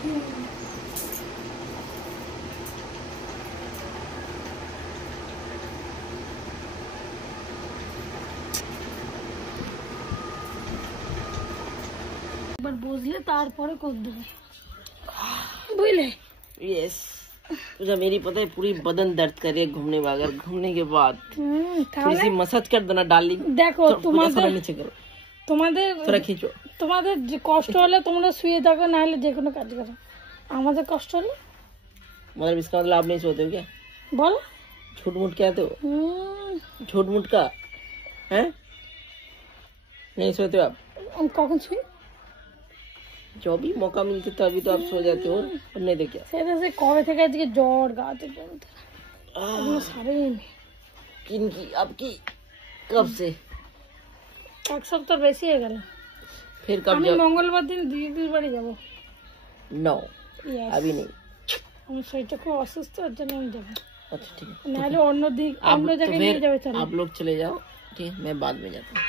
একবার বুঝলে তারপরে कर देबे बुझले। यस तुझे मेरी पता है पूरी बदन दर्द कर रही है घूमने के बाद थोड़ी सी मसाज कर देना डार्लिंग। देखो তোমাদের नीचे करो তোমাদের थोड़ा खींचो। তোমাদের যে কষ্ট হলে তোমরা শুয়ে থাকো না হলে যে কোনো কাজ করো। আমাদের কষ্ট হলে मतलब इसका मतलब आप नहीं सोते हो क्या? বল झूठ मूठ कहते हो? झूठ मूठ का हैं? नहीं सोते हो आप? কখন শুই जो भी मौका मिलते तो अभी तो आप सो जाते हो और नहीं तो क्या? সেটা সে কবে থেকে আজকে জ্বর গাতে বলতে এখনো সারেনি। किनकी आपकी कब से? এক সপ্তাহ বেশি হয়ে গেল। फिर कब আমি जाओ? মঙ্গলবার দিন দিদির বাড়ি যাব। No Yes. अभी नहीं। আমার শরীরটা খুব অসুস্থ ওর জন্য আমি যাবো। अच्छा ठीक है নাহলে অন্য দিক आप অন্য तो জায়গায় নিয়ে फिर যাবে চলো। आप लोग चले जाओ ठीक है मैं बाद में जाता हूँ।